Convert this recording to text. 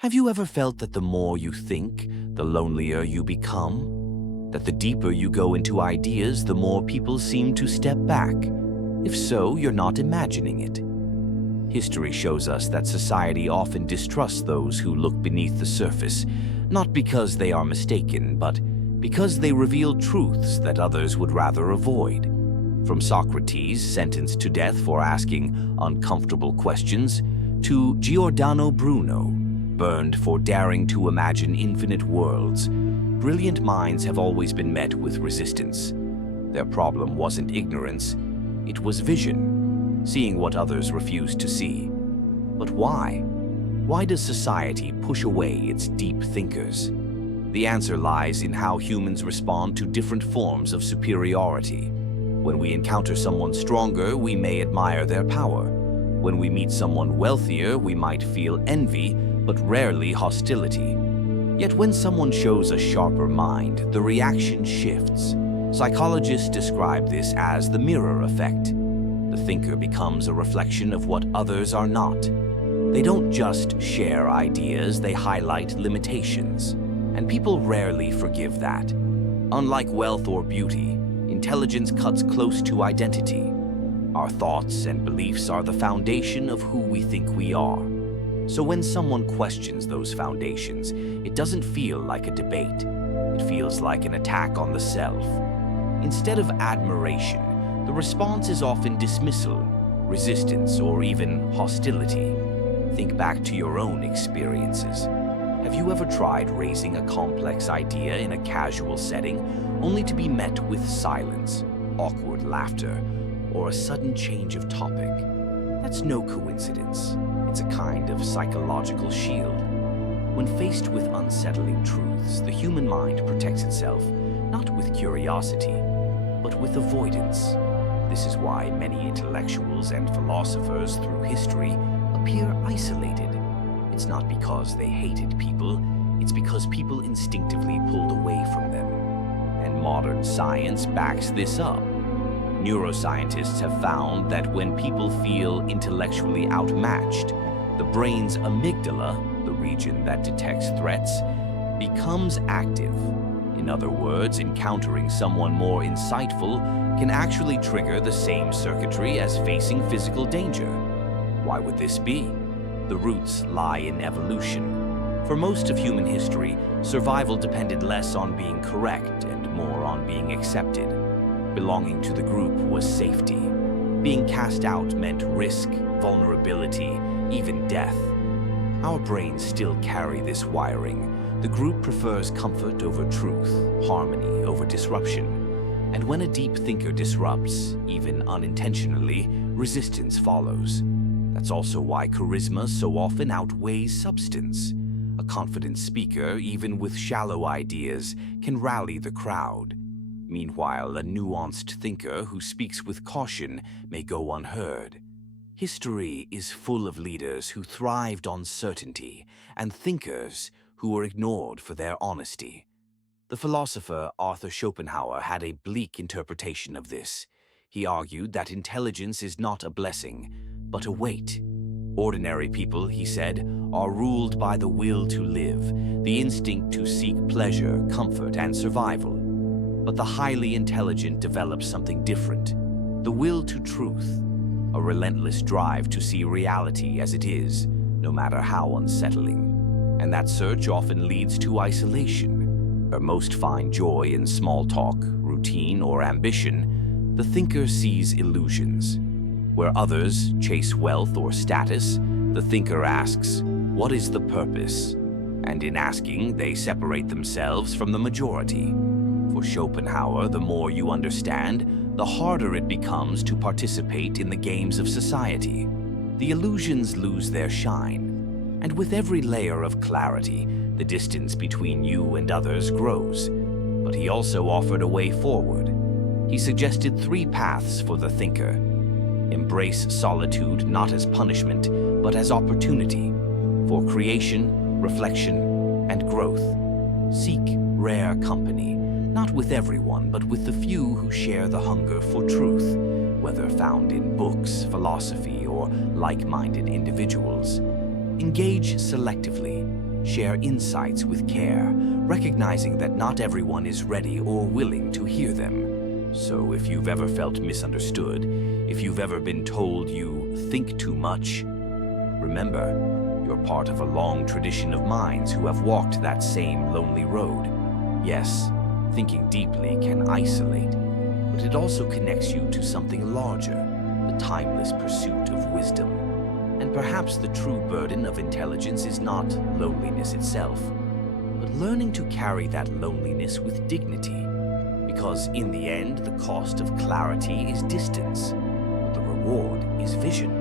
Have you ever felt that the more you think, the lonelier you become? That the deeper you go into ideas, the more people seem to step back? If so, you're not imagining it. History shows us that society often distrusts those who look beneath the surface, not because they are mistaken, but because they reveal truths that others would rather avoid. From Socrates, sentenced to death for asking uncomfortable questions, to Giordano Bruno, burned for daring to imagine infinite worlds, brilliant minds have always been met with resistance. Their problem wasn't ignorance, it was vision, seeing what others refused to see. But why? Why does society push away its deep thinkers? The answer lies in how humans respond to different forms of superiority. When we encounter someone stronger, we may admire their power. When we meet someone wealthier, we might feel envy, but rarely hostility. Yet when someone shows a sharper mind, the reaction shifts. Psychologists describe this as the mirror effect. The thinker becomes a reflection of what others are not. They don't just share ideas, they highlight limitations. And people rarely forgive that. Unlike wealth or beauty, intelligence cuts close to identity. Our thoughts and beliefs are the foundation of who we think we are. So when someone questions those foundations, it doesn't feel like a debate. It feels like an attack on the self. Instead of admiration, the response is often dismissal, resistance, or even hostility. Think back to your own experiences. Have you ever tried raising a complex idea in a casual setting, only to be met with silence, awkward laughter, or a sudden change of topic? That's no coincidence. It's a kind of psychological shield. When faced with unsettling truths, the human mind protects itself, not with curiosity, but with avoidance. This is why many intellectuals and philosophers through history appear isolated. It's not because they hated people, it's because people instinctively pulled away from them. And modern science backs this up. Neuroscientists have found that when people feel intellectually outmatched, the brain's amygdala, the region that detects threats, becomes active. In other words, encountering someone more insightful can actually trigger the same circuitry as facing physical danger. Why would this be? The roots lie in evolution. For most of human history, survival depended less on being correct and more on being accepted. Belonging to the group was safety. Being cast out meant risk, vulnerability, even death. Our brains still carry this wiring. The group prefers comfort over truth, harmony over disruption. And when a deep thinker disrupts, even unintentionally, resistance follows. That's also why charisma so often outweighs substance. A confident speaker, even with shallow ideas, can rally the crowd. Meanwhile, a nuanced thinker who speaks with caution may go unheard. History is full of leaders who thrived on certainty and thinkers who were ignored for their honesty. The philosopher Arthur Schopenhauer had a bleak interpretation of this. He argued that intelligence is not a blessing, but a weight. Ordinary people, he said, are ruled by the will to live, the instinct to seek pleasure, comfort, and survival. But the highly intelligent develop something different, the will to truth, a relentless drive to see reality as it is, no matter how unsettling. And that search often leads to isolation. Where most find joy in small talk, routine, or ambition, the thinker sees illusions. Where others chase wealth or status, the thinker asks, what is the purpose? And in asking, they separate themselves from the majority. For Schopenhauer, the more you understand, the harder it becomes to participate in the games of society. The illusions lose their shine. And with every layer of clarity, the distance between you and others grows. But he also offered a way forward. He suggested 3 paths for the thinker. Embrace solitude not as punishment, but as opportunity for creation, reflection, and growth. Seek rare company, not with everyone, but with the few who share the hunger for truth, whether found in books, philosophy, or like-minded individuals. Engage selectively. Share insights with care, recognizing that not everyone is ready or willing to hear them. So if you've ever felt misunderstood, if you've ever been told you think too much, remember, you're part of a long tradition of minds who have walked that same lonely road. Yes, thinking deeply can isolate, but it also connects you to something larger, the timeless pursuit of wisdom. And perhaps the true burden of intelligence is not loneliness itself, but learning to carry that loneliness with dignity. Because in the end, the cost of clarity is distance, but the reward is vision.